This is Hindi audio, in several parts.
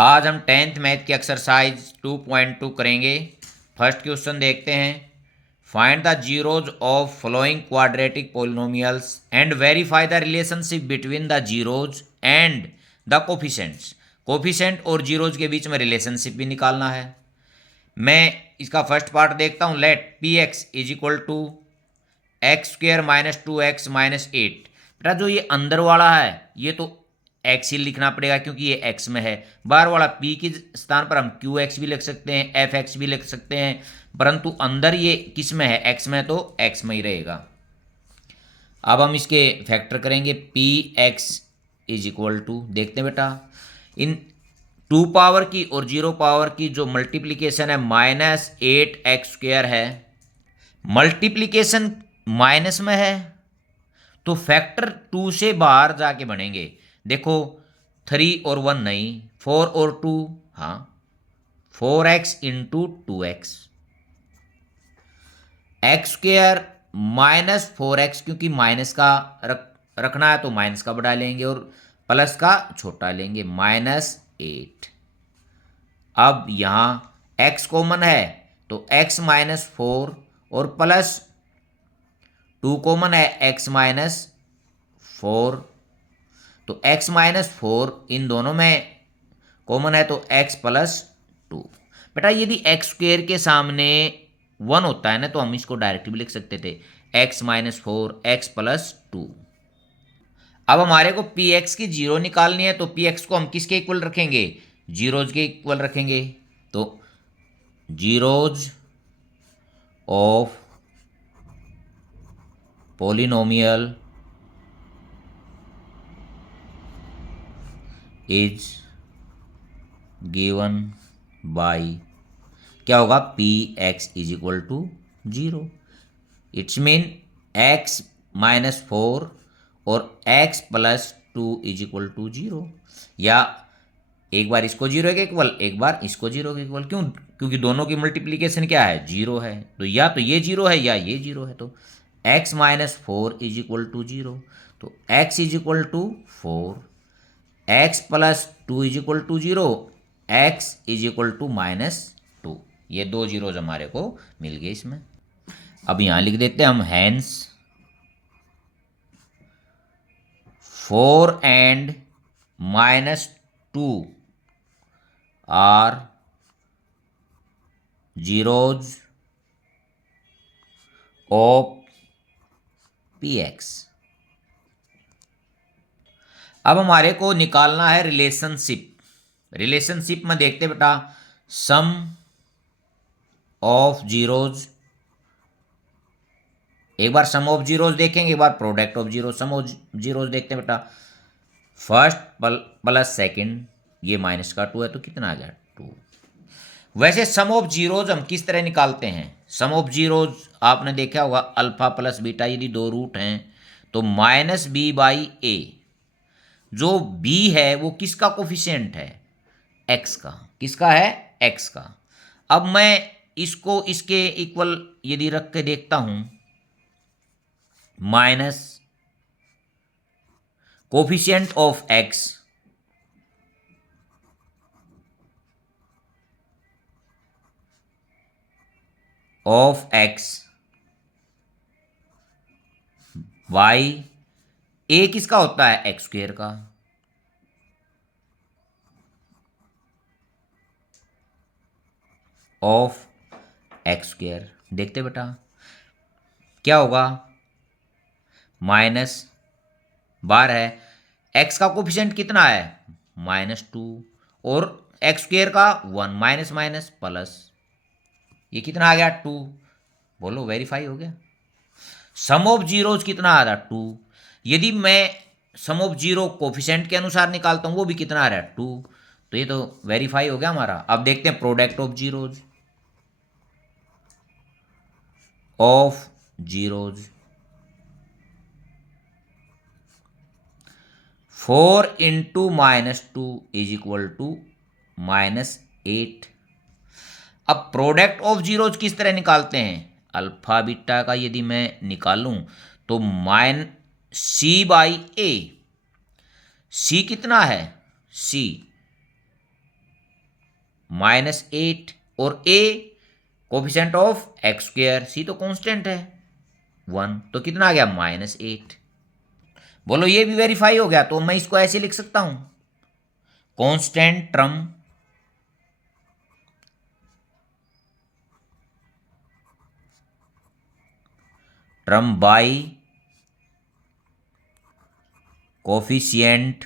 आज हम 10th मैथ की एक्सरसाइज 2.2 करेंगे। फर्स्ट क्वेश्चन देखते हैं। Find the zeros of following quadratic polynomials and verify the relationship between the zeros and the coefficients. Coefficient और जीरोज के बीच में रिलेशनशिप भी निकालना है। मैं इसका फर्स्ट पार्ट देखता हूँ। Let P x is equal to x square minus 2x minus 8। बेटा जो ये अंदर वाला है ये तो एक्स ही लिखना पड़ेगा क्योंकि ये एक्स में है। बाहर वाला पी के स्थान पर हम क्यू एक्स भी लिख सकते हैं, एफ एक्स भी लिख सकते हैं, परंतु अंदर ये किस में है? एक्स में, तो एक्स में ही रहेगा। अब हम इसके फैक्टर करेंगे। P x is equal to, देखते हैं बेटा, इन 2 पावर की और 0 पावर की जो मल्टीप्लीकेशन है माइनस 8x स्क्वेयर है। मल्टीप्लीकेशन माइनस में है तो फैक्टर 2 से बाहर जाके बनेंगे। देखो 3 और 1 नहीं, 4 और 2, हाँ 4x into 2x, x square minus 4x, क्योंकि माइनस का रखना है तो माइनस का बढ़ा लेंगे और प्लस का छोटा लेंगे, माइनस 8। अब यहाँ x कॉमन है तो x माइनस 4 और प्लस 2 कॉमन है, x माइनस 4, तो x माइनस 4 इन दोनों में कॉमन है तो x प्लस 2। बेटा यदि x स्क्वेयर के सामने 1 होता है ना तो हम इसको डायरेक्ट भी लिख सकते थे, x माइनस 4 x प्लस 2। अब हमारे को पी एक्स की जीरो निकालनी है तो पी एक्स को हम किसके इक्वल रखेंगे? जीरोज के इक्वल रखेंगे। तो zeros of polynomial is given by, क्या होगा? P x is equal to 0। It's mean x minus 4 और x plus 2 is equal to 0। या एक बार इसको 0 के इक्वल, एक बार इसको 0 के इक्वल। क्यों? क्योंकि दोनों की मल्टीप्लीकेशन क्या है? 0 है। तो या तो ये 0 है या ये 0 है। तो x minus 4 is equal to 0, तो x is equal to 4, x plus 2 is equal to 0, x is equal to minus 2। ये दो जीरोज हमारे को मिल गए इसमें। अब यहां लिख देते हैं हम, hence 4 and minus 2 are zeros of P x. अब हमारे को निकालना है रिलेशनशिप। रिलेशनशिप में देखते बेटा, सम ऑफ जीरोज, एक बार सम ऑफ जीरोज देखेंगे, एक बार product of zero. Sum of zeros देखते हैं बेटा, फर्स्ट प्लस सेकंड, ये माइनस का 2 है तो कितना आ गया? 2। वैसे सम ऑफ जीरोज हम किस तरह निकालते हैं? सम ऑफ जीरोज आपने देखा होगा, अल्फा प्लस बीटा यदि दो रूट हैं तो माइनस बी बाई ए। जो b है वो किसका कोफिशिएंट है? x का। किसका है? x का। अब मैं इसको इसके इक्वल यदि रख के देखता हूं, minus coefficient of x of x y, a किसका होता है? एक्स स्क्वेयर का। ऑफ एक्स स्क्वेयर, देखते बेटा क्या होगा? माइनस बार है, x का कोफिशिएंट कितना है? माइनस 2, और एक्स स्क्वेयर का 1, माइनस माइनस प्लस, ये कितना आ गया? 2। बोलो वेरीफाई हो गया। सम ऑफ जीरोज कितना आ रहा? 2। यदि मैं सम ऑफ जीरो कोफिशिएंट के अनुसार निकालता हूं वो भी कितना आ रहा है? 2। तो ये तो वेरीफाई हो गया हमारा। अब देखते हैं product of zeros. Of zeros 4 into minus 2 is equal to minus 8। अब प्रोडक्ट ऑफ जीरोज किस तरह निकालते हैं? अल्फा बीटा का यदि मैं निकालूं तो mine C by a. C कितना है? सी -8 और a coefficient of x square, c तो कांस्टेंट है 1, तो कितना आ गया -8। बोलो ये भी वेरीफाई हो गया, तो मैं इसको ऐसे लिख सकता हूं, constant term by coefficient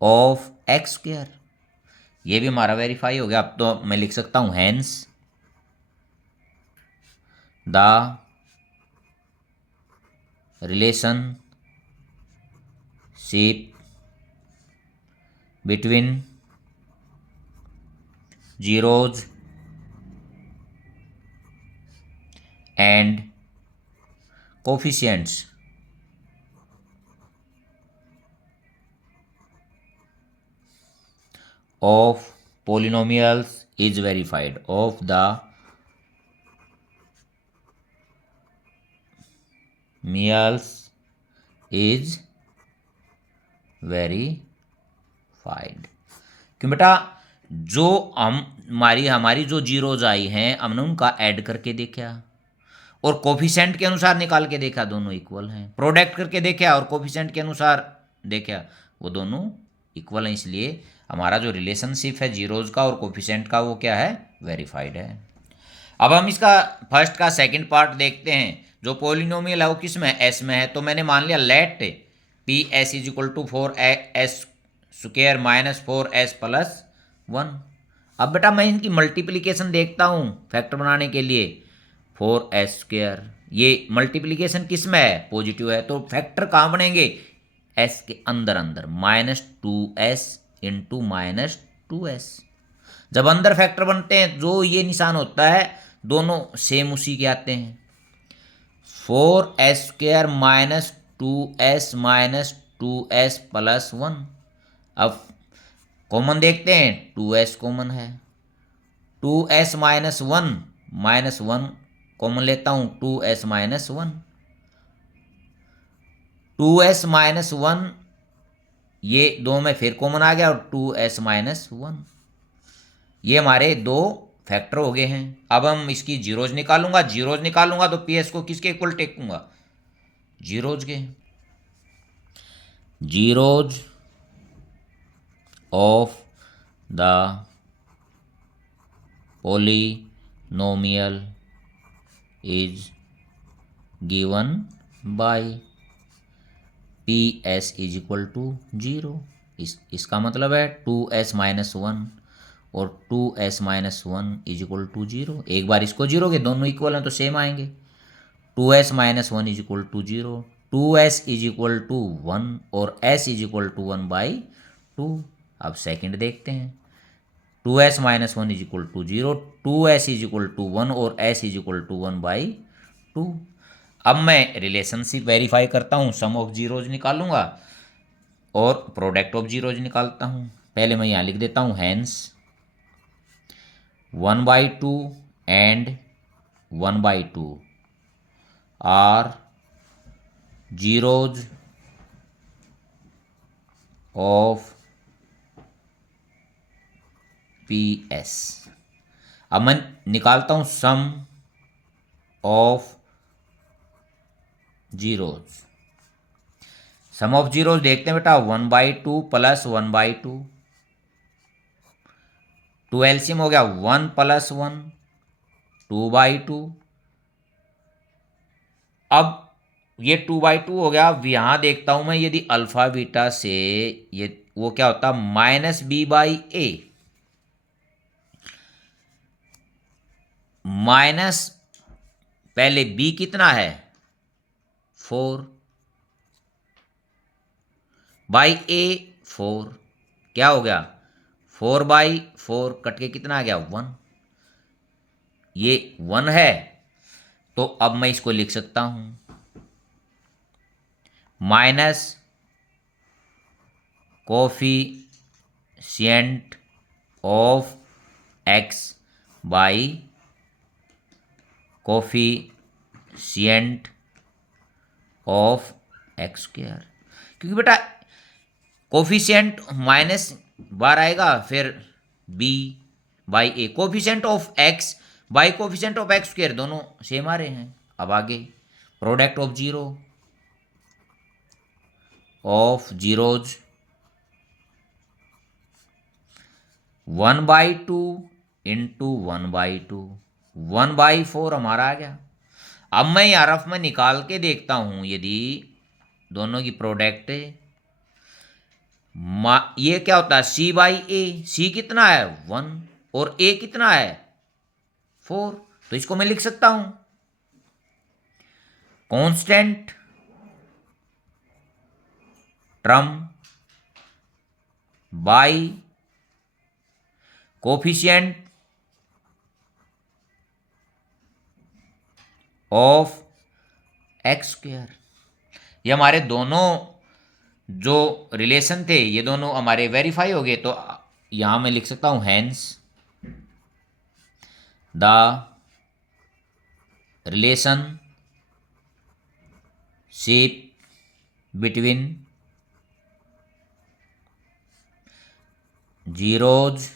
of x square, ये भी हमारा वेरीफाई हो गया। अब तो मैं लिख सकता हूं hence the relationship between zeros and coefficients of polynomials is verified, of the meals is verified। क्यों बेटा, जो हमारी जो जीरोज आई हैं हमने उनका ऐड करके देखा और कोफिशिएंट के अनुसार निकाल के देखा, दोनों इक्वल हैं। प्रोडक्ट करके देखा और कोफिशिएंट के अनुसार देखा, वो दोनों इक्वल हैं, इसलिए हमारा जो रिलेशनशिप है जीरोज का और कोफिशिएंट का वो क्या है, वेरीफाइड है। अब हम इसका फर्स्ट का सेकंड पार्ट देखते हैं। जो पॉलिनोमियल है वो किस में है, एस में है, तो मैंने मान लिया let P s is equal to 4s square minus 4s plus 1। अब बेटा मैं इनकी मल्टीप्लिकेशन देखता हूँ फैक्टर बनाने के लिए, 4s स्क्वायर, ये मल्टीप्लिकेशन किस में है, पॉजिटिव है, तो फैक्टर कहाँ बनेंगे, s के अंदर अंदर, -2s इंटू -2s। जब अंदर फैक्टर बनते हैं जो ये निशान होता है दोनों सेम उसी के आते हैं, 4s स्क्वायर -2s प्लस 1। अब कॉमन देखते हैं, 2s कॉमन है, 2s -1 कॉमन लेता हूं, 2s -1, 2s -1 ये दो में फिर कॉमन आ गया और 2s -1, ये हमारे दो फैक्टर हो गए हैं। अब हम इसकी जीरोज निकालूंगा तो पीएस को किसके इक्वल टेकूंगा, जीरोज के, zeros of the polynomial is given by PS is equal to 0। इसका मतलब है 2s -1 और 2s -1 इज इक्वल टू 0। एक बार इसको 0 के दोनों इक्वल हैं तो सेम आएंगे, 2s -1 is equal to 0, 2s is equal to 1 और s इज इक्वल टू 1/2। अब सेकंड देखते हैं, 2s -1 is equal to 0, 2s is equal to 1 और s इज इक्वल टू 1/2। अब मैं रिलेशनशिप वेरीफाई करता हूँ, सम ऑफ जीरोज निकालूंगा और प्रोडक्ट ऑफ जीरोज निकालता हूँ। पहले मैं यहाँ लिख देता हूँ hence 1/2 and 1/2 are zeros of PS। अब मैं निकालता हूं sum of zeros. Sum of zeros देखते हैं बेटा, 1/2 प्लस 1/2, 2 एलसीएम हो गया 1 प्लस 1, 2/2। अब ये 2/2 हो गया। अब यहां देखता हूं मैं, यदि अल्फा बीटा से ये वो क्या होता, -b/a, माइनस पहले b कितना है 4 बाई a 4, क्या हो गया 4/4 कट के कितना आ गया 1, ये 1 है, तो अब मैं इसको लिख सकता हूं minus coefficient of x by coefficient of x square. क्योंकि बेटा कोफिशिएंट माइनस बार आएगा फिर B by A, coefficient of x by coefficient of x square दोनों सेम आ रहे हैं। अब आगे product of zero of zeros 1/2 into 1/2 1/4 हमारा आ गया। अब मैं यहाँ रफ में निकाल के देखता हूं, यदि दोनों की प्रोडक्ट ये क्या होता है सी बाई ए, सी कितना है 1 और ए कितना है 4, तो इसको मैं लिख सकता हूं constant term by coefficient of x square. ये हमारे दोनों जो रिलेशन थे ये दोनों हमारे वेरीफाई हो गए, तो यहां मैं लिख सकता हूं hence the relationship between zeros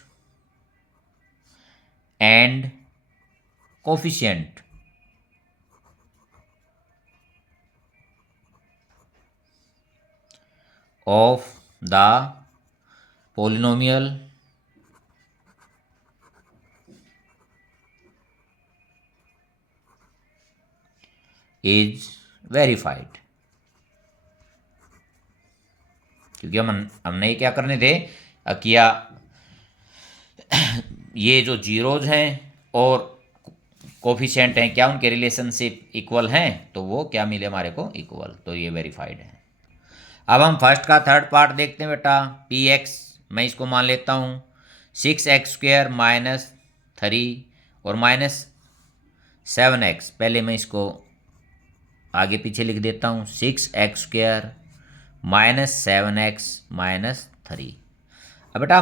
and coefficient of the polynomial is verified। क्योंकि हमने ये क्या करने थे किया, ये जो जीरोज हैं और कोफिशिएंट हैं क्या उनके रिलेशनशिप इक्वल हैं, तो वो क्या मिले हमारे को इक्वल, तो ये वेरीफाइड है। अब हम फर्स्ट का थर्ड पार्ट देखते हैं बेटा। पी एक्स मैं इसको मान लेता हूँ 6x² माइनस 3 और माइनस 7x, पहले मैं इसको आगे पीछे लिख देता हूँ 6x² माइनस 7x माइनस 3। अब बेटा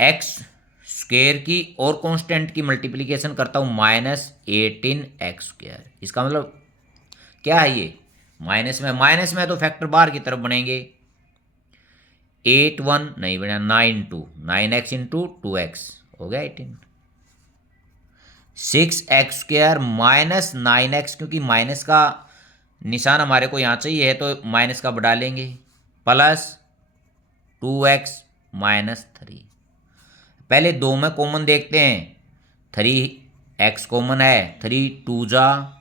एक्स स्क्वेयर की और कांस्टेंट की मल्टीप्लिकेशन करता हूँ -18x²। इसका मतलब क्या है, ये माइनस में तो फैक्टर बाहर की तरफ बनेंगे। 8 1 नहीं बना 9 2 9x इंटू 2x हो गया 18। 6x² माइनस 9x, क्योंकि माइनस का निशान हमारे को यहाँ चाहिए है तो माइनस का बढ़ा लेंगे, प्लस 2x माइनस 3। पहले दो में कॉमन देखते हैं, 3x कॉमन है, 3 2 जा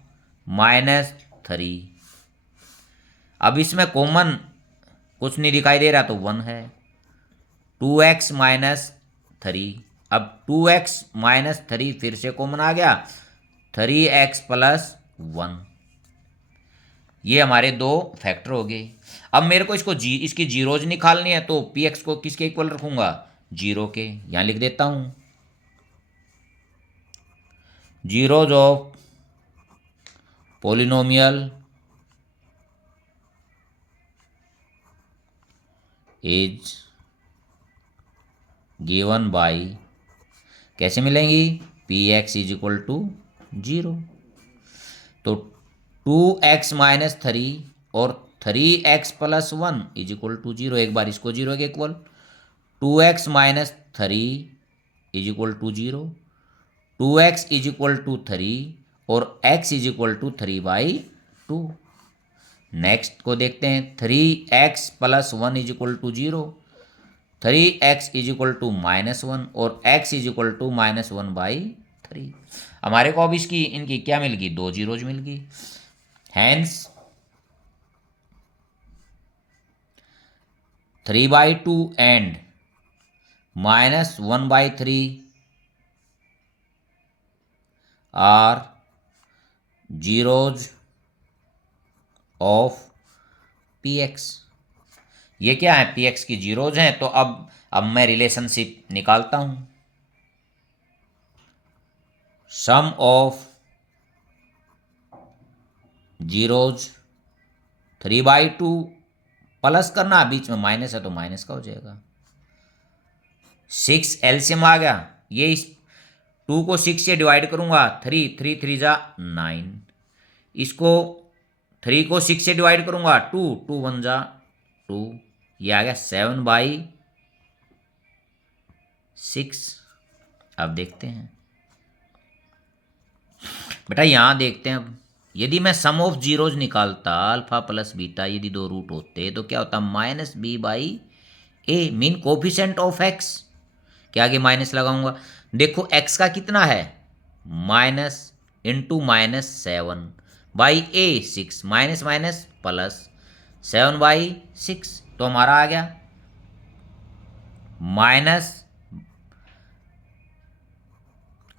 माइनस 3। अब इसमें कॉमन कुछ नहीं दिखाई दे रहा तो 1 है, 2x माइनस 3। अब 2x माइनस 3 फिर से कॉमन आ गया, 3x प्लस 1। ये हमारे दो फैक्टर हो गए। अब मेरे को इसकी जीरोज निकालनी है, तो पी एक्स को किसके इक्वल रखूंगा, 0 के। यहां लिख देता हूं zeros of polynomial is given by, कैसे मिलेंगी, P x is equal to 0। तो 2x माइनस 3 और 3x plus 1 is equal to 0। एक बार इसको 0 के इक्वल, 2x minus 3 is equal to 0, 2x is equal to 3 और x is equal to 3/2। Next को देखते हैं, 3x plus 1 is equal to 0, 3x is equal to -1 और x इज इक्वल टू -1/3। हमारे को अब इनकी क्या मिल गई, 2 जीरोज मिल गई। Hence 3/2 and -1/3 are zeros of P x. ये क्या है, पी एक्स की जीरोज हैं। तो अब मैं रिलेशनशिप निकालता हूं, सम ऑफ जीरोज 3/2 प्लस करना, बीच में माइनस है तो माइनस का हो जाएगा। 6 एलसीएम आ गया, ये इस 2 को 6 से डिवाइड करूंगा, 3 3 3 जा 9। इसको 3 को 6 से डिवाइड करूंगा, 2 2 1 जा 2। ये आ गया 6। अब देखते हैं बेटा, यहाँ देखते हैं अब, यदि मैं सम ऑफ जीरोज निकालता अल्फा प्लस बीटा, यदि दो रूट होते तो क्या होता, minus B by A, mean coefficient of X के आगे माइनस लगाऊंगा। देखो एक्स का कितना है, माइनस इंटू माइनस 7 बाई ए 6, माइनस माइनस प्लस 7 बाई 6, तो हमारा आ गया minus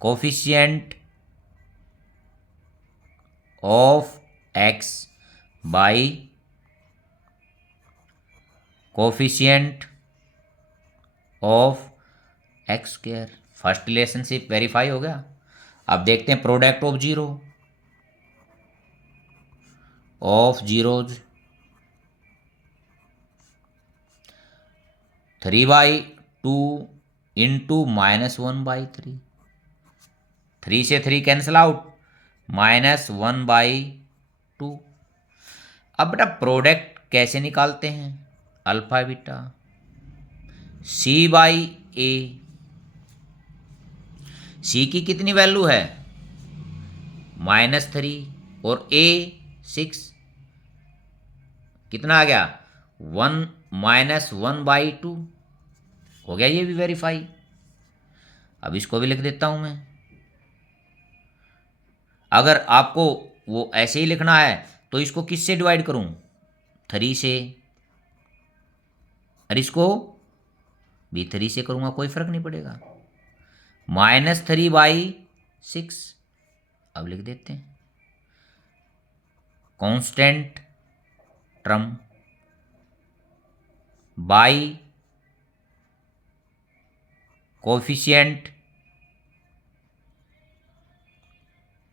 coefficient of x by coefficient of x square. First relationship verify हो गया। अब देखते हैं product of zero of zeros, 3/2 into -1/3, 3 से 3 कैंसिल आउट, -1/2। अब बेटा प्रोडक्ट कैसे निकालते हैं, alpha beta c by a, सी की कितनी वैल्यू है, -3 और ए 6, कितना आ गया 1 -1/2, हो गया ये भी वेरीफाई। अब इसको भी लिख देता हूं मैं। अगर आपको वो ऐसे ही लिखना है तो इसको किससे डिवाइड करूं, 3 से, और इसको भी 3 से करूंगा, कोई फर्क नहीं पड़ेगा, -3/6। अब लिख देते हैं constant term by coefficient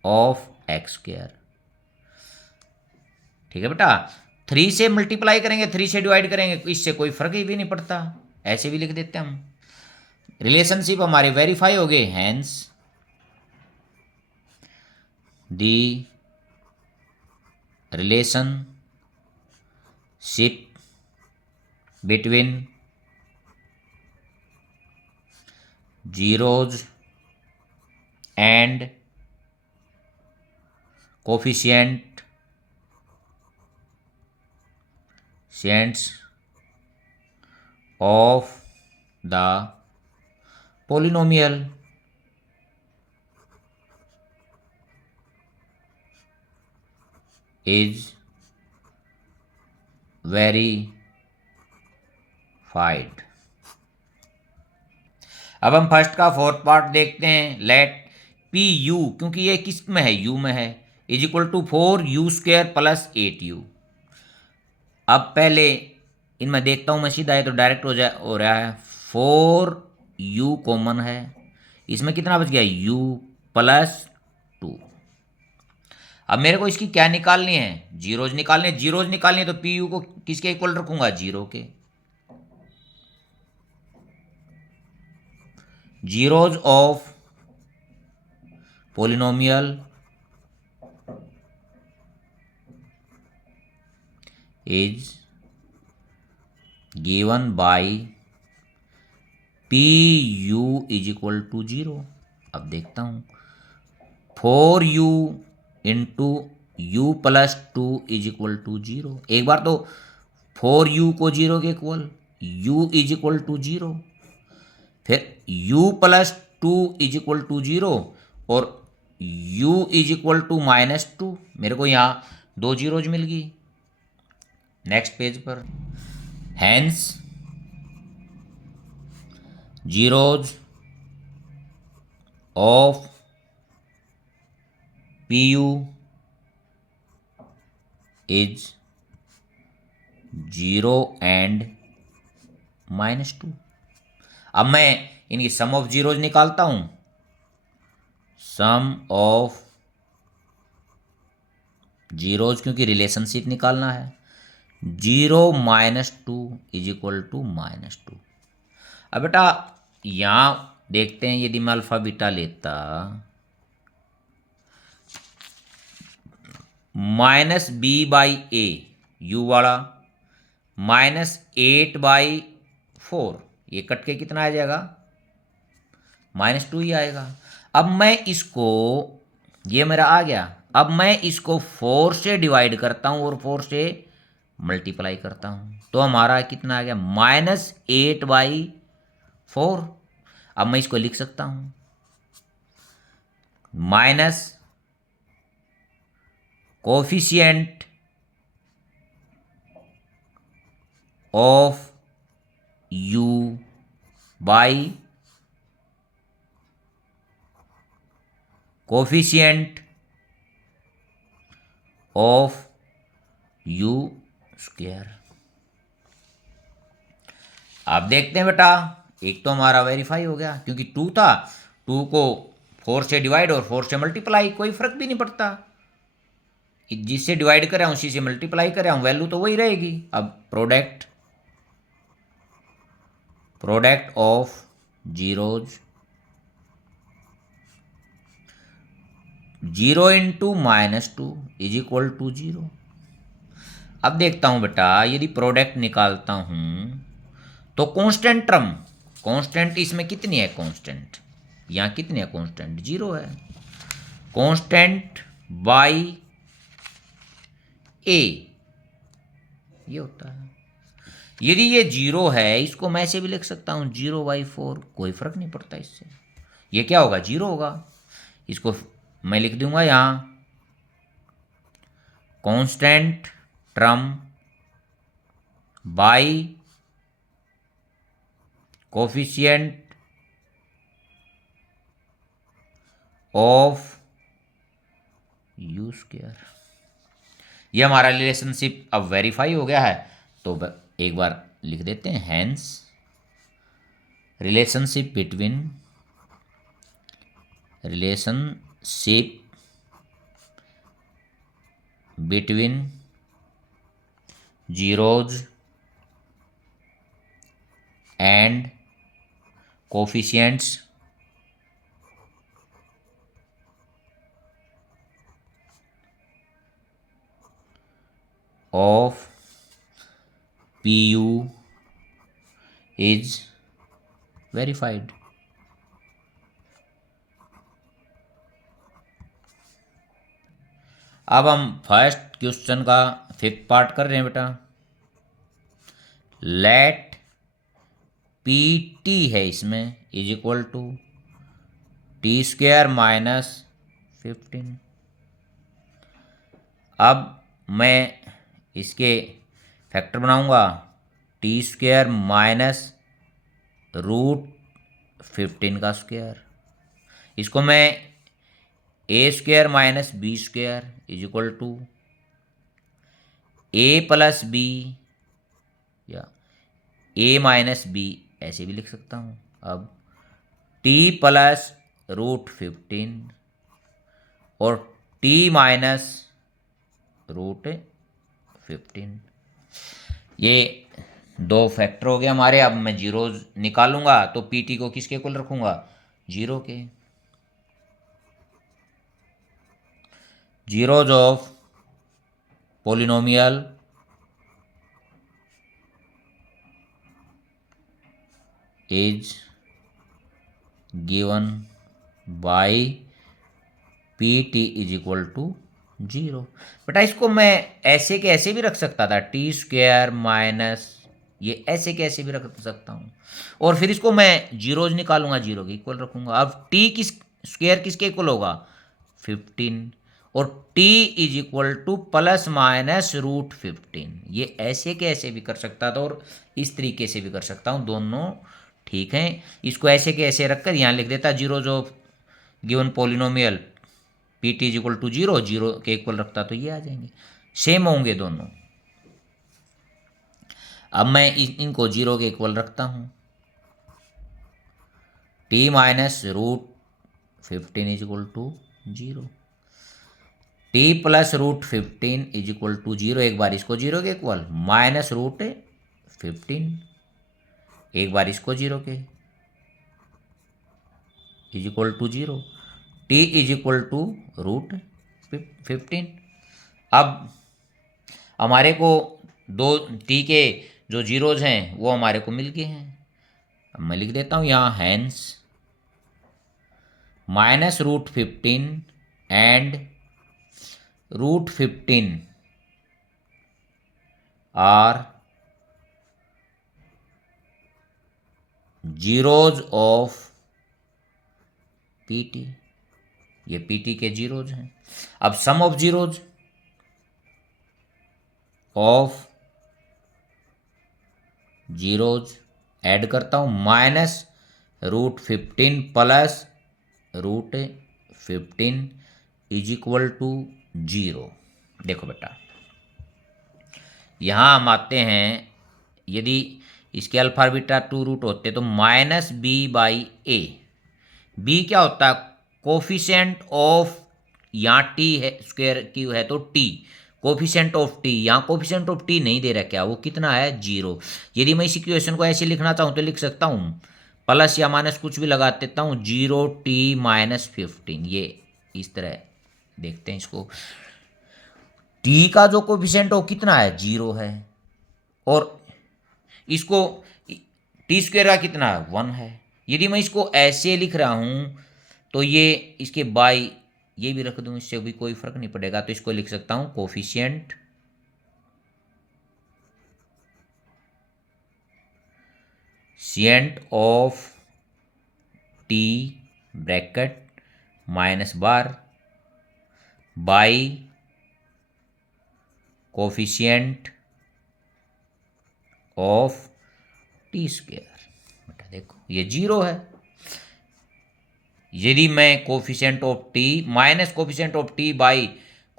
of x square. ठीक है बेटा, 3 से मल्टीप्लाई करेंगे, 3 से डिवाइड करेंगे, इससे कोई फर्क ही भी नहीं पड़ता, ऐसे भी लिख देते हैं हम। रिलेशनशिप हमारे वेरीफाई हो गए, hence the relationship between zeros and coefficients of the polynomial is verified। अब हम फर्स्ट का फोर्थ पार्ट देखते हैं। लेट पी यू, क्योंकि ये किस में है, यू में है, is equal to 4u² plus 8u। अब पहले इनमें देखता हूं मैं, सीधा है तो डायरेक्ट हो रहा है, 4u कॉमन है, इसमें कितना बच गया, u प्लस 2। अब मेरे को इसकी क्या निकालनी है, जीरोज निकालने, जीरोज निकालनी है तो पी यू को किसके इक्वल रखूंगा, 0 के। zeros of polynomial is given by pu is equal to 0। अब देखता हूं, 4u into u plus 2 is equal to 0। एक बार तो 4u को 0 के इक्वल, u इज इक्वल टू 0, फिर u plus 2 is equal to 0 और u इज इक्वल टू -2। मेरे को यहाँ 2 जीरोज मिल गई। नेक्स्ट पेज पर, hence zeros of P U is 0 and -2। अब मैं इनकी सम ऑफ जीरोज निकालता हूं, सम ऑफ जीरोज, क्योंकि रिलेशनशिप निकालना है, 0 -2 इज इक्वल टू -2। अब बेटा यहां देखते हैं, यदि मैं अल्फा बीटा लेता, -b/a u वाला, -8/4, ये कट के कितना आ जाएगा, -2 ही आएगा। अब मैं इसको, ये मेरा आ गया, अब मैं इसको 4 से डिवाइड करता हूँ और 4 से मल्टीप्लाई करता हूँ, तो हमारा कितना आ गया, -8/4। अब मैं इसको लिख सकता हूँ, minus coefficient of u by coefficient of u square. आप देखते हैं बेटा, एक तो हमारा वेरीफाई हो गया क्योंकि 2 था, 2 को 4 से डिवाइड और 4 से मल्टीप्लाई, कोई फर्क भी नहीं पड़ता, जिससे डिवाइड कर रहा हूँ उसी से मल्टीप्लाई कर रहा हूँ, वैल्यू तो वही रहेगी। अब product of zeros, 0 into -2 is equal to 0। अब देखता हूँ बेटा, यदि प्रोडक्ट निकालता हूँ तो कांस्टेंट टर्म, कांस्टेंट इसमें कितनी है, कांस्टेंट यहाँ कितनी है, कांस्टेंट 0 है, कांस्टेंट बाई ए ये होता है। यदि ये 0 है, इसको मैं ऐसे भी लिख सकता हूँ 0/4, कोई फर्क नहीं पड़ता इससे, ये क्या होगा, 0 होगा। इसको मैं लिख दूंगा यहाँ constant term by coefficient of u square. ये हमारा रिलेशनशिप अब वेरीफाई हो गया है, तो एक बार लिख देते हैं, hence relationship between zeros and coefficients of PU is verified. अब हम फर्स्ट क्वेश्चन का 5th पार्ट कर रहे हैं बेटा। लेट PT है इसमें इज इक्वल टू t² -15। अब मैं इसके फैक्टर बनाऊंगा, t² -√15 का स्क्वायर, इसको मैं a² -b² is equal to a + b या a - b ऐसे भी लिख सकता हूँ। अब t + √15 और t - √15, ये दो फैक्टर हो गए हमारे। अब मैं जीरोज निकालूंगा तो PT को किसके इक्वल रखूंगा, 0 के। Zeros of polynomial is given by PT is equal to 0। बेटा इसको मैं ऐसे के ऐसे भी रख सकता था, t² ये ऐसे के ऐसे भी रख सकता हूँ, और फिर इसको मैं जीरोज निकालूंगा, 0 के इक्वल रखूंगा। अब t स्क्वायर किसके इक्वल होगा, 15, और t इज इक्वल टू ±√15। ये ऐसे के ऐसे भी कर सकता था और इस तरीके से भी कर सकता हूँ, दोनों ठीक है। इसको ऐसे के ऐसे रखकर यहाँ लिख देता, zeros of given polynomial PT is equal to 0, 0 के इक्वल रखता तो ये आ जाएंगे, सेम होंगे दोनों। अब मैं इनको 0 के इक्वल रखता हूँ, t -√15 is equal to 0, t + √15 is equal to 0, एक बार इसको 0 के इक्वल, -√15 एक बार इसको 0 के is equal to 0, t is equal to √15। अब हमारे को दो t के जो जीरोज हैं वो हमारे को मिल गए हैं। अब मैं लिख देता हूँ यहाँ hence minus root 15 and root 15 are zeros of PT. ये पीटी के जीरोज हैं। अब sum of zeros of zeros add करता हूं, minus root 15 plus root 15 is equal to 0। देखो बेटा, यहाँ हम आते हैं, यदि इसके अल्फा बीटा 2 रूट होते तो minus B by A. B क्या होता है? कोफिशिएंट ऑफ, यहाँ टी है स्क्वायर की है तो टी, कोफिशिएंट ऑफ टी, यहाँ कोफिशिएंट ऑफ टी नहीं दे रखा, वो कितना है? 0। यदि मैं इस इक्वेशन को ऐसे लिखना चाहूँ तो लिख सकता हूँ, प्लस या माइनस कुछ भी लगा देता हूँ, 0t माइनस 15। ये इस तरह देखते हैं इसको। टी का जो कोफिशिएंट हो कितना है? 0 है। और इसको टी स्क्वायर का कितना है? 1 है। यदि मैं इसको ऐसे लिख रहा हूँ तो ये इसके बाई ये भी रख दूँ, इससे भी कोई फर्क नहीं पड़ेगा। तो इसको लिख सकता हूँ coefficient of T bracket minus bar by coefficient of T square. बेटा देखो ये 0 है। यदि मैं coefficient of T minus coefficient of T by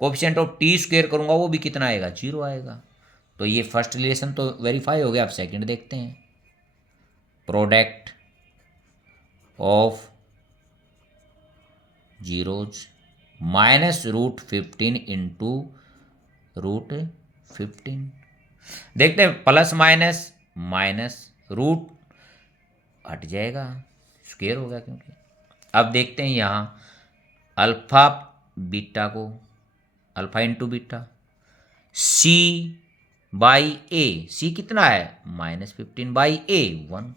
coefficient of T square करूंगा, वो भी कितना आएगा? 0 आएगा। तो ये फर्स्ट रिलेशन तो वेरीफाई हो गया। अब सेकंड देखते हैं, product of zeros minus root 15 into root 15। देखते हैं, प्लस माइनस माइनस रूट हट जाएगा, स्क्वायर होगा क्योंकि। अब देखते हैं यहाँ अल्फा बीटा को, alpha into beta, c by a. C कितना है? Minus 15 by a 1।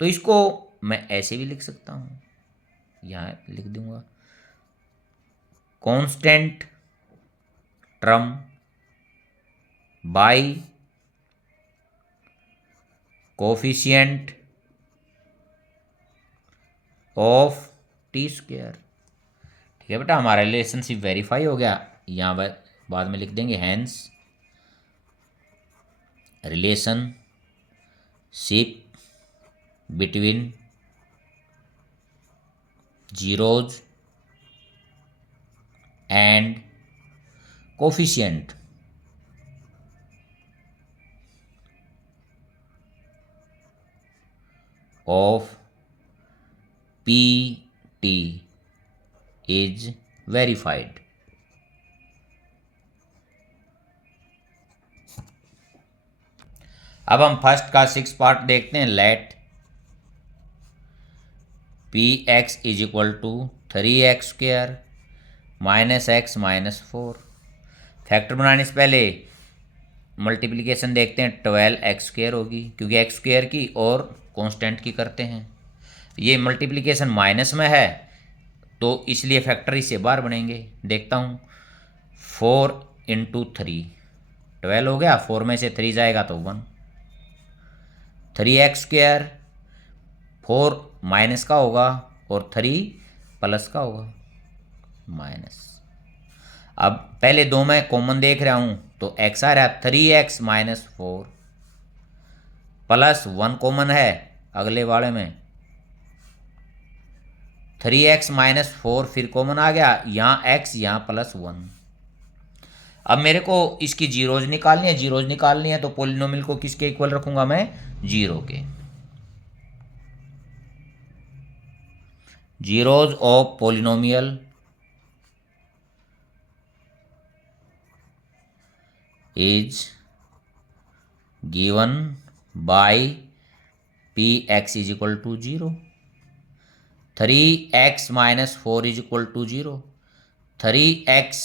तो इसको मैं ऐसे भी लिख सकता हूँ, यहाँ लिख दूंगा constant term by coefficient of T square. ठीक है बेटा, हमारा रिलेशनशिप वेरीफाई हो गया। यहाँ बाद में लिख देंगे hence relationship between zeros and coefficient of P T is verified. अब हम फर्स्ट का 6 पार्ट देखते हैं। Let P x is equal to 3x square minus X minus 4। Factor बनाने से पहले मल्टीप्लिकेशन देखते हैं, 12x स्क्वायर होगी क्योंकि x स्क्वायर की और कांस्टेंट की करते हैं। ये मल्टीप्लिकेशन माइनस में है तो इसलिए फैक्टर इससे बाहर बनेंगे। देखता हूँ, 4 इंटू 3 12 हो गया, 4 में से 3 जाएगा तो 1। 3x स्क्वायर 4 माइनस का होगा और 3 प्लस का होगा माइनस। अब पहले दो में कॉमन देख रहा हूं तो x आ रहा है, 3x माइनस 4 प्लस 1 कॉमन है अगले वाले में, 3x माइनस 4 फिर कॉमन आ गया, यहाँ x यहाँ प्लस 1। अब मेरे को इसकी जीरोज निकालनी है। जीरोज निकालनी है तो पोलिनोमियल को किसके इक्वल रखूंगा मैं? 0 के। Zeros of polynomial is given by px is equal to 0, 3x minus 4 is equal to 0, 3x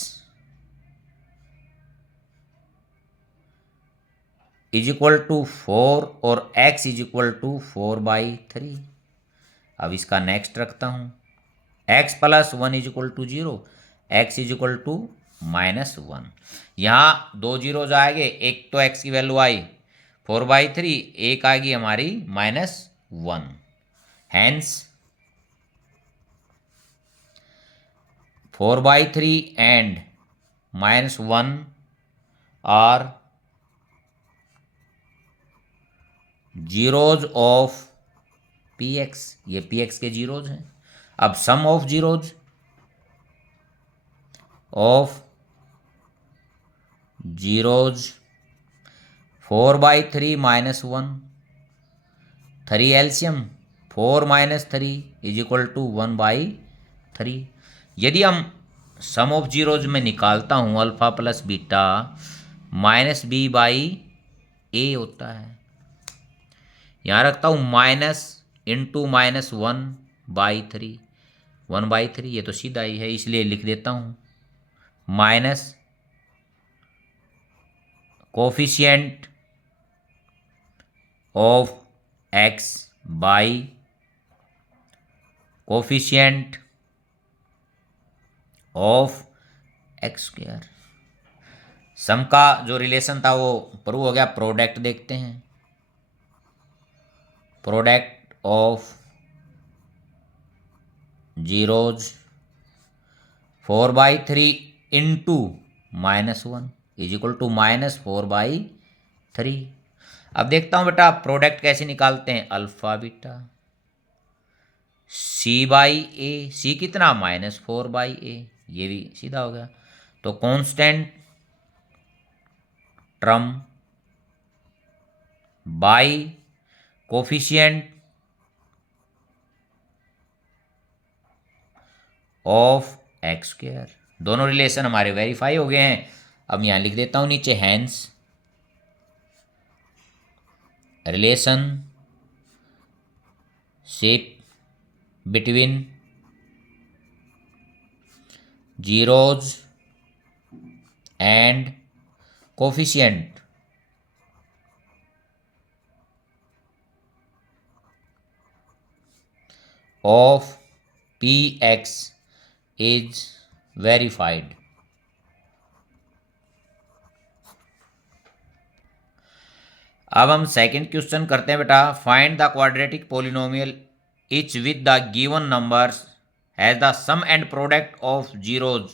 is equal to 4 और x is equal to 4 by 3। अब इसका नेक्स्ट रखता हूँ, X plus one is equal to zero, X is equal to -1। यहाँ दो जीरोज आएंगे, एक तो एक्स की वैल्यू आई 4/3, एक आएगी हमारी -1। Hence 4/3 and -1 are zeros of P x, ये पी एक्स के जीरोज हैं। अब sum of zeros of zeros 4/3 -1, 3 LCM 4 - 3 is equal to 1/3। यदि हम सम ऑफ जीरोज में निकालता हूँ अल्फ़ा प्लस बीटा -b/a होता है। यहाँ रखता हूँ माइनस इंटू -1/3, 1/3 ये तो सीधा ही है इसलिए लिख देता हूँ minus coefficient of x by coefficient of x square. Sum का जो रिलेशन था वो प्रूव हो गया। प्रोडक्ट देखते हैं, product of zeros 4/3 into -1 is equal to -4/3। अब देखता हूँ बेटा प्रोडक्ट कैसे निकालते हैं। अल्फा बीटा c/a, c कितना -4/a, ये भी सीधा हो गया। तो constant term by coefficient of x square, दोनों रिलेशन हमारे वेरीफाई हो गए हैं। अब यहाँ लिख देता हूँ नीचे hence relationship between zeros and coefficient of P x is verified. अब हम सेकंड क्वेश्चन करते हैं बेटा। Find the quadratic polynomial each with the given numbers has the sum and product of zeros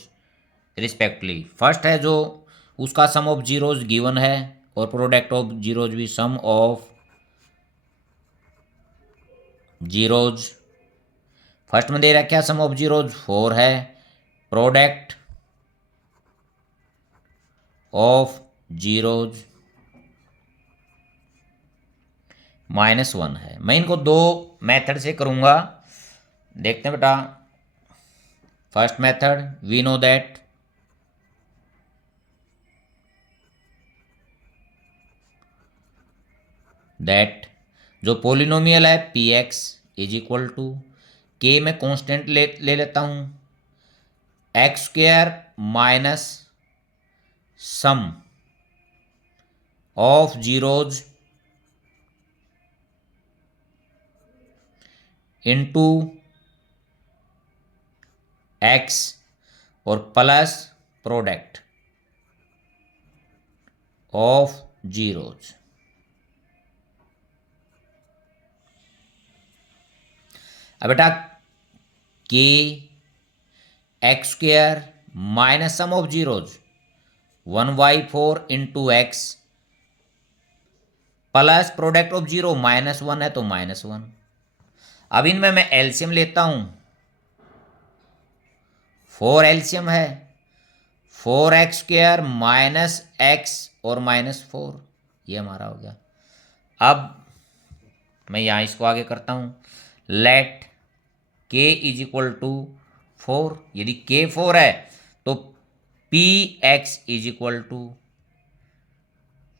respectively. First है जो उसका सम ऑफ जीरोज गिवन है और प्रोडक्ट ऑफ जीरोज भी सम ऑफ जीरोज। फर्स्ट में दे रखा सम ऑफ जीरोज 4 है, प्रोडक्ट ऑफ जीरोज -1 है। मैं इनको दो मेथड से करूँगा, देखते हैं बेटा। First method we know that जो पोलिनोमियल है P x is equal to K, में कांस्टेंट ले लेता हूँ X square minus sum of zeros into X और प्लस प्रोडक्ट ऑफ जीरोज। अब बेटा K x square minus sum of zeros 1/4 into X plus product of zero -1 है तो -1। अब इनमें मैं एलसीएम लेता हूं, 4 एलसीएम है, 4x² माइनस एक्स और -4, ये हमारा हो गया। अब मैं यहाँ इसको आगे करता हूँ, let k is equal to 4। यदि k 4 है तो px is equal to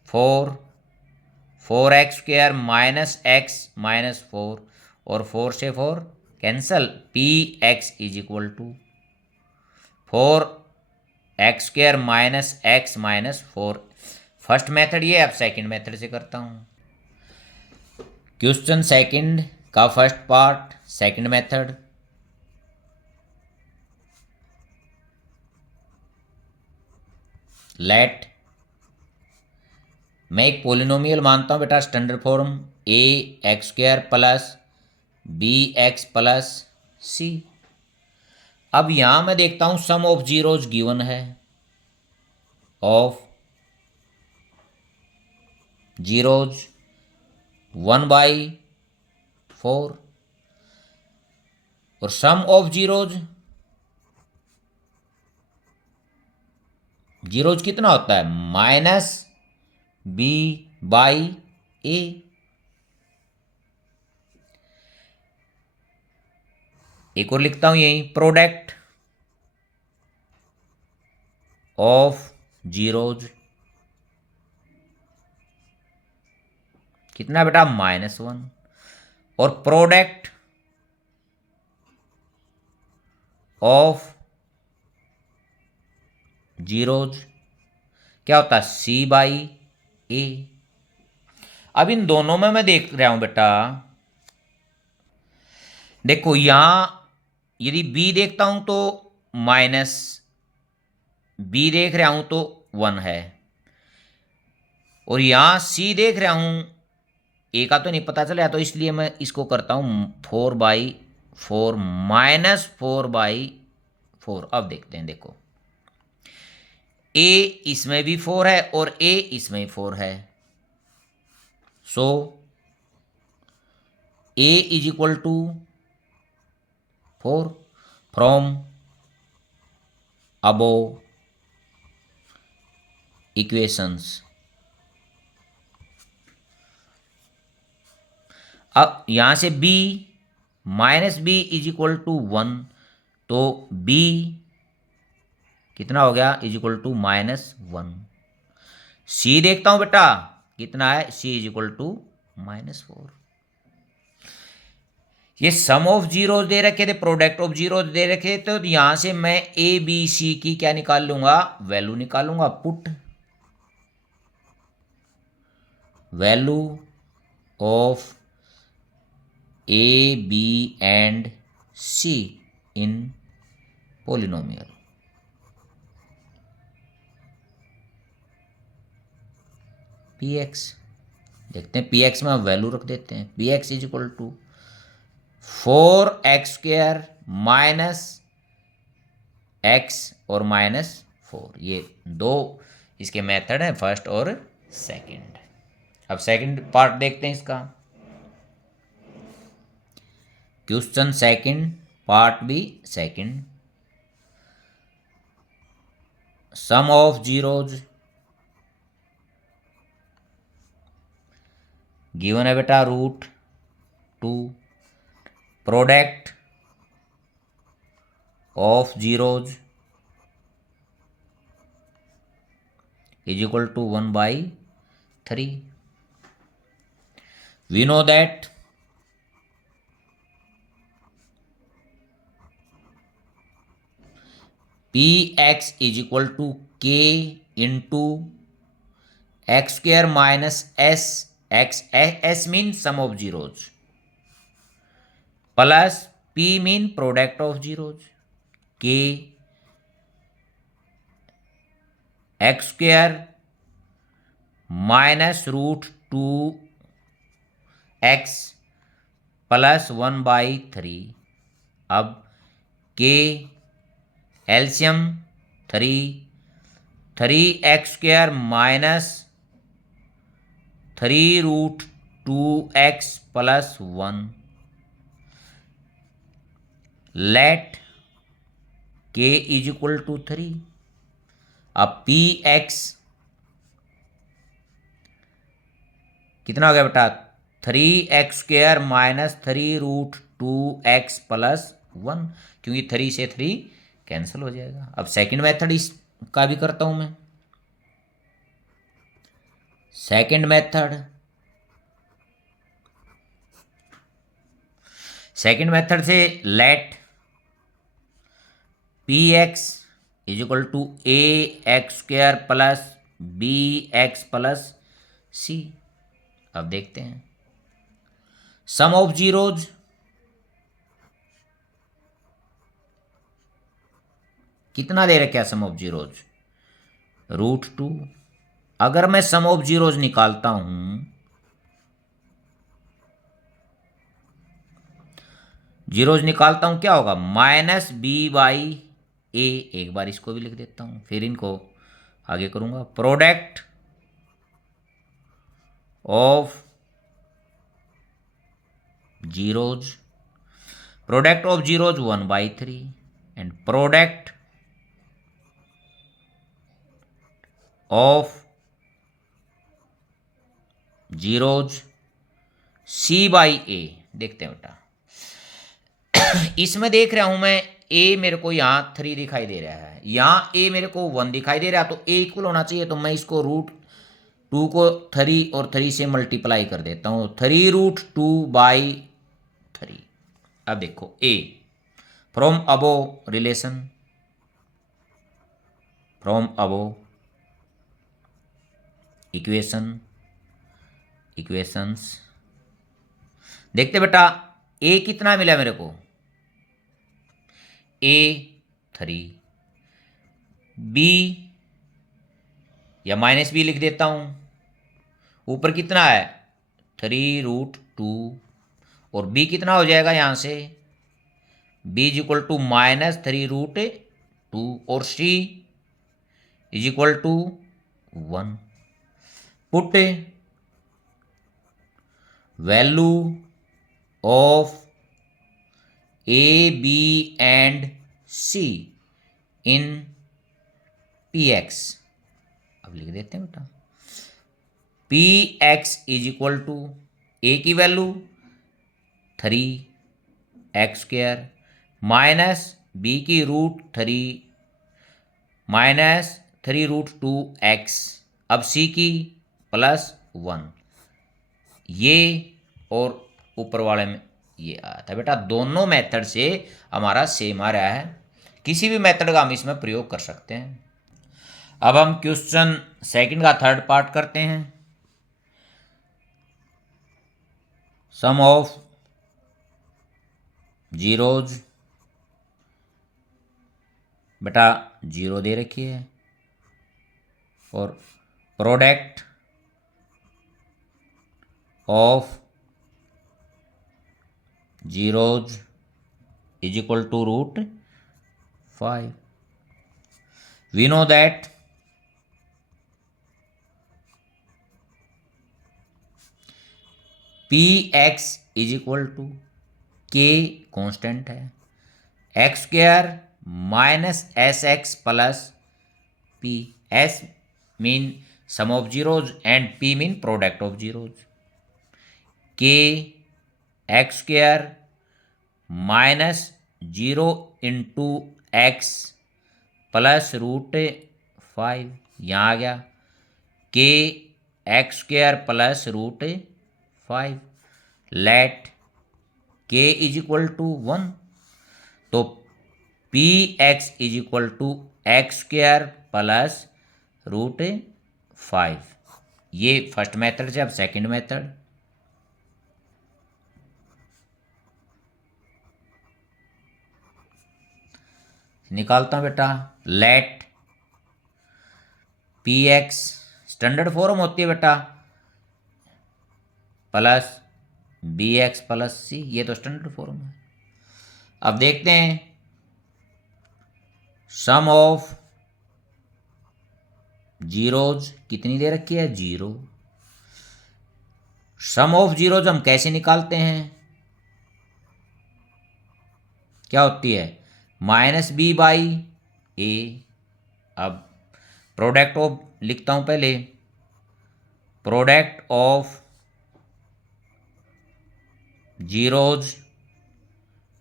4x² minus x -4 और 4 से 4 cancel, px is equal to 4x² minus x -4। First method ये। अब सेकंड मेथड से करता हूँ। क्वेश्चन सेकंड का first part, second method let, मैं एक पोलिनोमियल मानता हूँ बेटा standard form a x square plus b x plus c. अब यहां मैं देखता हूं सम ऑफ जीरोज गिवन है, ऑफ जीरोज 1/4 और सम ऑफ जीरोज जीरोज कितना होता है -b/a। एक और लिखता हूं यही, प्रोडक्ट ऑफ जीरोज कितना बेटा -1 और प्रोडक्ट ऑफ जीरोज क्या होता है c/a। अब इन दोनों में मैं देख रहा हूं बेटा, देखो यहां यदि b देखता हूं तो माइनस, b देख रहा हूं तो 1 है, और यहां c देख रहा हूं ए का तो नहीं पता चला, तो इसलिए मैं इसको करता हूं 4/4 -4/4। अब देखते हैं, देखो ए इसमें भी 4 है और ए इसमें 4 है, so a is equal to 4 from above equations. अब यहां से b -b is equal to 1, तो b कितना हो गया इज इक्वल टू -1। c देखता हूं बेटा कितना है, c इज इक्वल टू -4। ये सम ऑफ जीरो दे रखे थे, प्रोडक्ट ऑफ जीरो दे रखे थे, तो यहां से मैं ए बी सी की क्या निकाल लूंगा, वैल्यू निकालूंगा। Put value of A B and C in polynomial. P x देखते हैं, पी एक्स में वैल्यू रख देते हैं, P x is equal to 4x² minus x और -4। ये दो इसके मेथड हैं, फर्स्ट और सेकंड। अब सेकंड पार्ट देखते हैं इसका, क्वेश्चन सेकंड पार्ट भी second. Sum of zeros given है बेटा √2, product of zeros is equal to 1/3। We know that px is equal to k into x² minus s, s mean sum of zeros, plus p mean product of zeros, k x² minus √2x plus 1/3। अब k एल्सियम 3x² minus 3√2x plus 1। Let k is equal to 3। अब पी एक्स कितना हो गया बेटा, 3x² माइनस 3√2x प्लस 1, क्योंकि 3 से 3 कैंसिल हो जाएगा। अब सेकंड मेथड इसका भी करता हूं मैं। सेकंड मेथड से let P x is equal to ax² plus bx plus c. अब देखते हैं सम ऑफ जीरोज कितना दे रखा है, सम ऑफ जीरोज √2। अगर मैं सम ऑफ जीरोज निकालता हूं, जीरोज निकालता हूं, क्या होगा? -b/a। एक बार इसको भी लिख देता हूं, फिर इनको आगे करूंगा। Product of zeros, product of zeros 1/3 and product of zeros c/a। देखते हैं बेटा, इसमें देख रहा हूं मैं ए मेरे को यहाँ 3 दिखाई दे रहा है, यहाँ ए मेरे को 1 दिखाई दे रहा है, तो ए इक्वल होना चाहिए। तो मैं इसको √2 को 3 और 3 से मल्टीप्लाई कर देता हूँ, 3√2/3। अब देखो a from above relation, from above equations देखते बेटा, ए कितना मिला मेरे को? ए 3, बी या -b लिख देता हूं, ऊपर कितना है? 3√2, और b कितना हो जाएगा यहां से? b इज इक्वल टू -3√2 और c is equal to 1। Put value of a, b and c in px। अब लिख देते हैं बेटा, px is equal to a की वैल्यू 3x² माइनस b की √3 -3√2x, अब c की +1। ये और ऊपर वाले में ये आया था बेटा। दोनों मेथड से हमारा सेम आ रहा है, किसी भी मेथड का हम इसमें प्रयोग कर सकते हैं। अब हम क्वेश्चन सेकंड का थर्ड पार्ट करते हैं। सम ऑफ जीरोज, बेटा 0 दे रखी है, और product of zeros is equal to √5। We know that px is equal to k constant है, x² -sx plus p। s mean sum of zeros and p mean product of zeros. k x² -0 into x plus √5, यहाँ आ गया k x² plus √5। Let k is equal to 1, तो px is equal to x² plus √5। ये फर्स्ट मेथड से। अब सेकंड मेथड, निकालता हूं बेटा। लेट px स्टैंडर्ड फॉर्म होती है बेटा, प्लस bx प्लस c, ये तो स्टैंडर्ड फॉर्म है। अब देखते हैं सम ऑफ जीरोज कितनी दे रखी है? 0। सम ऑफ जीरोज हम कैसे निकालते हैं? क्या होती है? -b/a। अब प्रोडक्ट ऑफ लिखता हूं पहले, product of zeros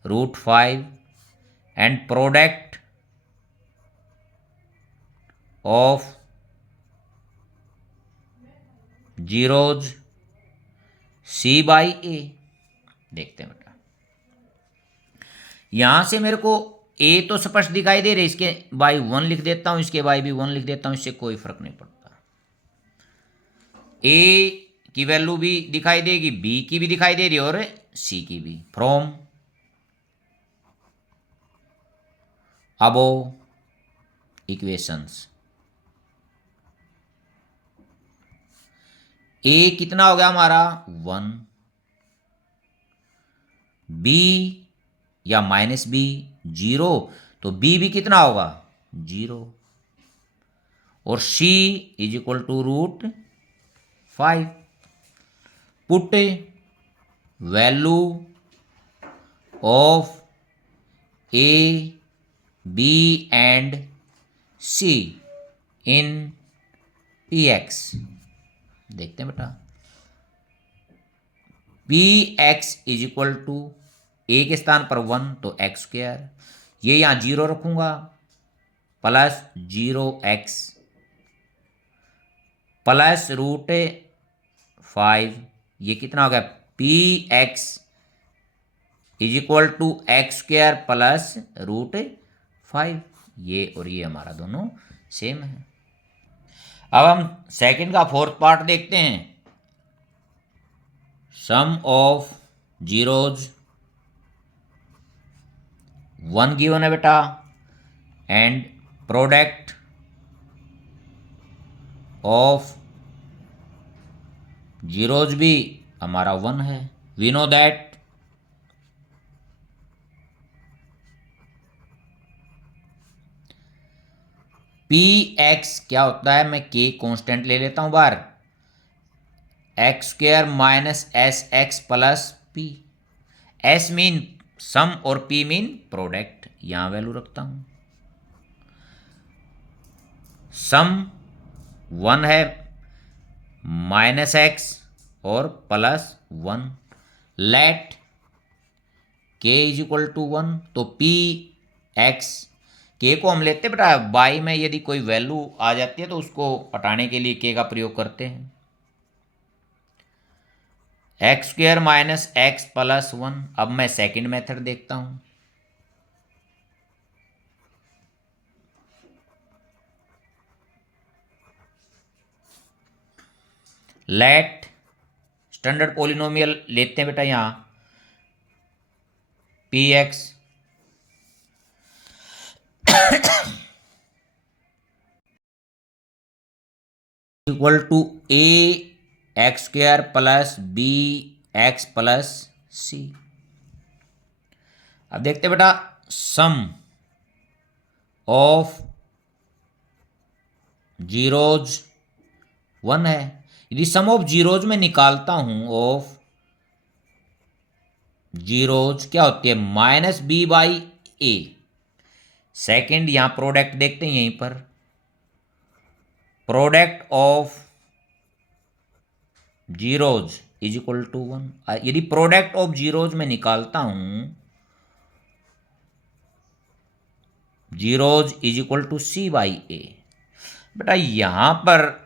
√5 and product of zeros c/a। देखते हैं बेटा, यहां से मेरे को a तो स्पष्ट दिखाई दे रही, इसके बाई 1 लिख देता हूं, इसके बाई भी 1 लिख देता हूं, इससे कोई फर्क नहीं पड़ता। a की वैल्यू भी दिखाई देगी, b की भी दिखाई दे रही है, और c की भी। फ्रॉम अबो इक्वेशंस ए कितना हो गया हमारा 1, बी या माइनस बी 0, तो बी भी कितना होगा 0, और c is equal to √5। Put value of A B and C in P x. देखते हैं बेटा, p x is equal to a के स्थान पर 1 तो एक्स स्क्वायर, ये यहाँ 0 रखूंगा, प्लस 0x प्लस √5, ये कितना हो गया P x is equal to X square plus √5। ये और ये हमारा दोनों सेम है। अब हम सेकंड का फोर्थ पार्ट देखते हैं। सम ऑफ जीरोज 1 गिवन है बेटा, एंड प्रोडक्ट ऑफ जीरोज भी हमारा 1 है। We know that P X क्या होता है, मैं के कांस्टेंट ले लेता हूं बाहर, x square minus s x plus p. S mean sum और पी मीन प्रोडक्ट, यहां वैल्यू रखता हूं। सम 1 है, माइनस एक्स और plus 1, let k is equal to 1, तो पी एक्स, के को हम लेते बेटा बाई में, यदि कोई वैल्यू आ जाती है तो उसको हटाने के लिए के का प्रयोग करते हैं। X square minus x plus 1। अब मैं सेकंड मेथड देखता हूं। लेट स्टैंडर्ड पॉलिनोमियल लेते हैं बेटा यहां, p x equal to a x square plus b x plus c. अब देखते हैं बेटा, सम ऑफ जीरोज 1 है। यदि सम ऑफ जीरोज में निकालता हूं, ऑफ जीरोज क्या होती है minus B by a. Second यहां प्रोडक्ट देखते हैं, यहीं पर product of zeros is equal to 1। यदि प्रोडक्ट ऑफ जीरोज में निकालता हूं, zeros is equal to c by a. बेटा यहां पर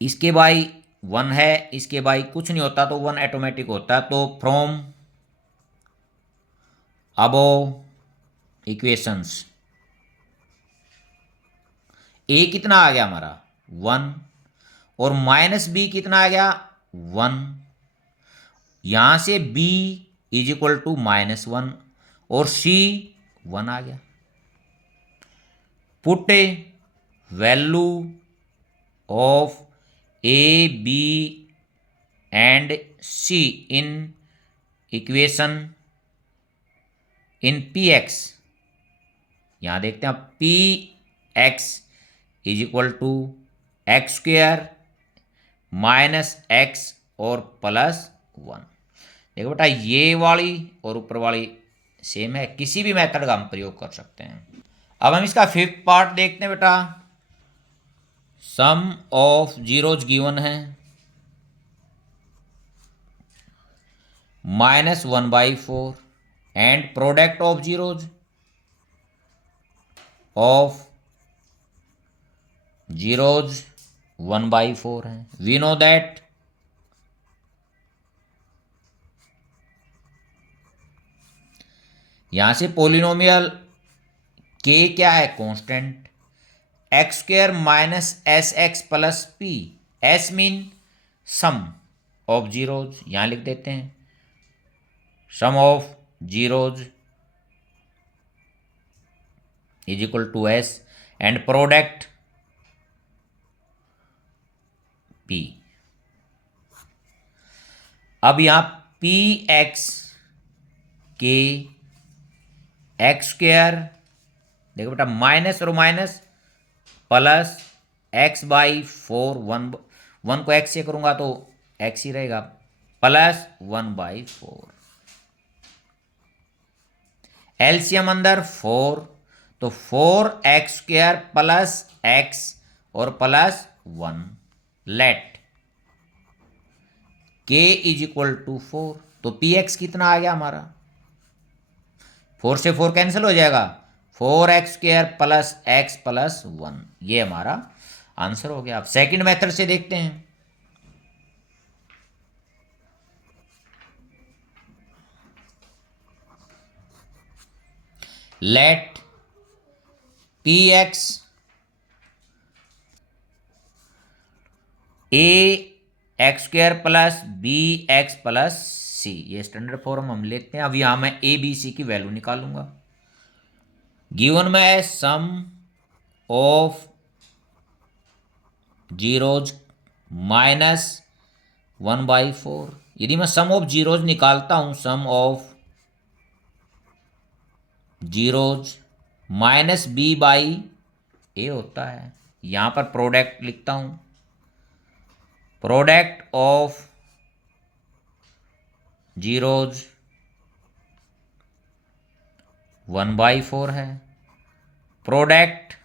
इसके बाई 1 है, इसके बाई कुछ नहीं होता तो 1 ऑटोमेटिक होता है। तो फ्रॉम अबोव इक्वेशंस ए कितना आ गया हमारा 1, और माइनस बी कितना आ गया 1, यहां से बी इज इक्वल टू -1 और सी 1 आ गया। Put a value of A B and C in equation in P X. यहां देखते हैं P x is equal to X square minus x और प्लस 1। देखो बेटा ये वाली और ऊपर वाली सेम है, किसी भी मेथड का हम प्रयोग कर सकते हैं। अब हम इसका फिफ्थ पार्ट देखते हैं बेटा। सम ऑफ जीरोज गिवन है, -1/4 and product of zeros of zeros 1/4 है। वी नो दैट यहां से पोलिनोमियल के क्या है constant, x square minus s x plus p. S mean sum of zeros, यहां लिख देते हैं sum of zeros is equal to s, and product p. अब यहां पी एक्स के एक्स स्क्वायर, देखो बेटा माइनस और minus plus x by four, one one को एक्स से करूंगा तो एक्स ही रहेगा, प्लस 1/4। एलसीएम अंदर 4, तो 4x² प्लस एक्स और plus 1, let k is equal to 4। तो पी एक्स कितना आ गया हमारा, 4 से 4 कैंसिल हो जाएगा, 4x² प्लस एक्स प्लस 1, ये हमारा आंसर हो गया। अब सेकंड मेथड से देखते हैं। Let P x a x² plus b x plus c, ये स्टैंडर्ड फॉर्म हम लेते हैं। अब यहां मैं ए बी सी की वैल्यू निकालूंगा। गिवन में है सम ऑफ जीरोज माइनस 1/4। यदि मैं सम ऑफ जीरोज निकालता हूं, sum of zeros minus B by a होता है। यहां पर प्रोडक्ट लिखता हूं, प्रोडक्ट ऑफ जीरोज 1/4 है, प्रोडक्ट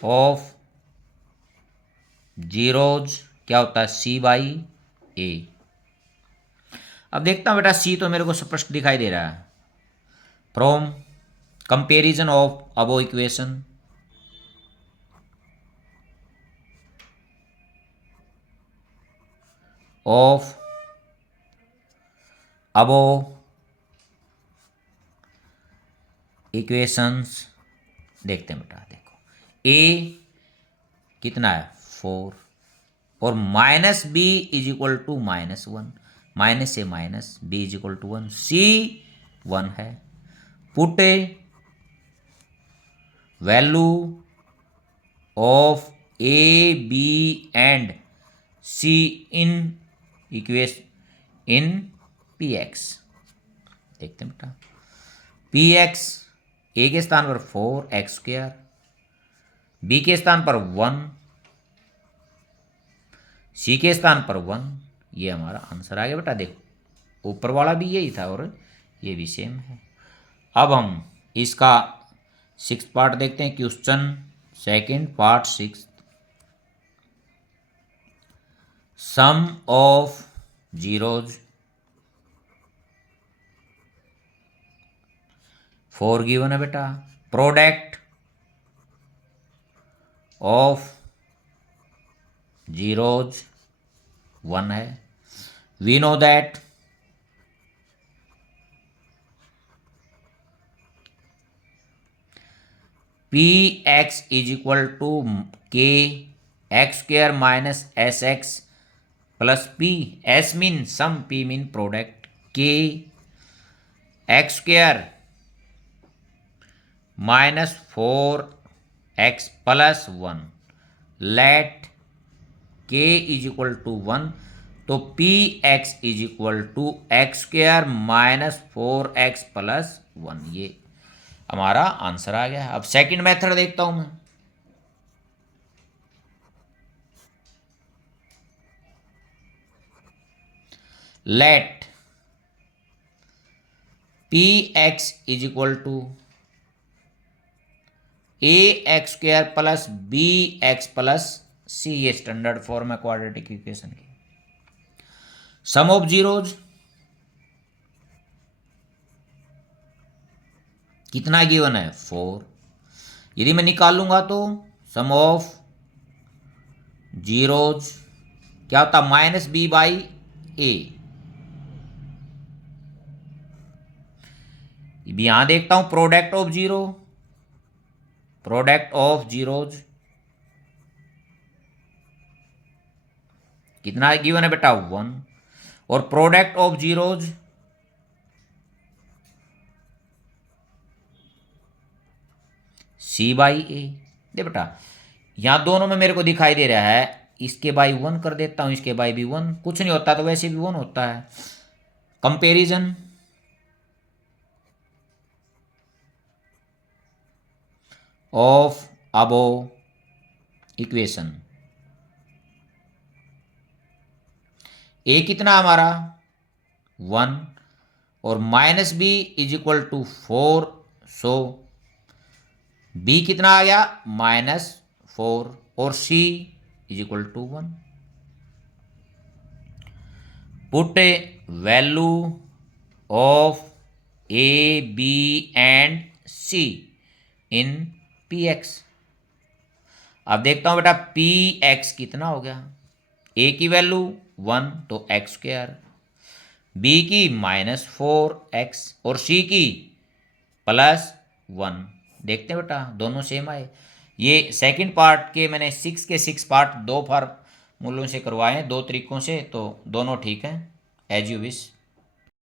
ऑफ जीरोज क्या होता है, सी बाई ए। अब देखता हूं बेटा, सी तो मेरे को स्पष्ट दिखाई दे रहा है। From comparison of above equation, of above equations देखते हैं बेटा। देखो ए कितना है 4 और minus b is equal to -1, minus से minus b is equal to 1, c 1 है। Put a value of A B and C in equation in P x. देखते हैं बेटा, पी एक्स ए के स्थान पर 4x², बी के स्थान पर 1, सी के स्थान पर 1, ये हमारा आंसर आ गया बेटा। देखो ऊपर वाला भी यही था और ये भी सेम है। अब हम इसका 6th पार्ट देखते हैं। Question second part 6, sum of zeros 4 given है बेटा, प्रोडक्ट ऑफ जीरोज 1 है। We know that P x is equal to k x² minus s x plus p. S mean sum, p mean product, k x² minus 4x plus 1, let k is equal to 1। तो p x is equal to x² minus 4x plus 1, ये हमारा आंसर आ गया। अब सेकंड मेथड देखता हूं मैं। Let P x is equal to ax² plus b x plus c, ये स्टैंडर्ड फॉर्म है क्वाड्रेटिक इक्वेशन की। सम ऑफ जीरोज कितना गिवन है 4। यदि मैं निकालूंगा तो सम ऑफ जीरोज क्या होता, माइनस बी बाई ए। यहां देखता हूं product of zero, product of zeros कितना गिवन है बेटा 1, और product of zeros c by a. दे बेटा यहां दोनों में मेरे को दिखाई दे रहा है इसके बाई 1 कर देता हूँ, इसके बाई भी 1, कुछ नहीं होता तो वैसे भी 1 होता है। Comparison of above equation, a कितना हमारा 1 और minus b is equal to 4, so b कितना आ गया -4 और c is equal to 1। Put a value of A B and C in P x. अब देखता हूं बेटा पी एक्स कितना हो गया, ए की वैल्यू 1 तो एक्स स्क्वायर, बी की -4x और सी की +1। देखते हैं बेटा दोनों सेम आए। ये सेकंड पार्ट के मैंने 6 के 6 पार्ट दो फार्मूलों से करवाए हैं, दो तरीकों से, तो दोनों ठीक हैं, एज यू विश।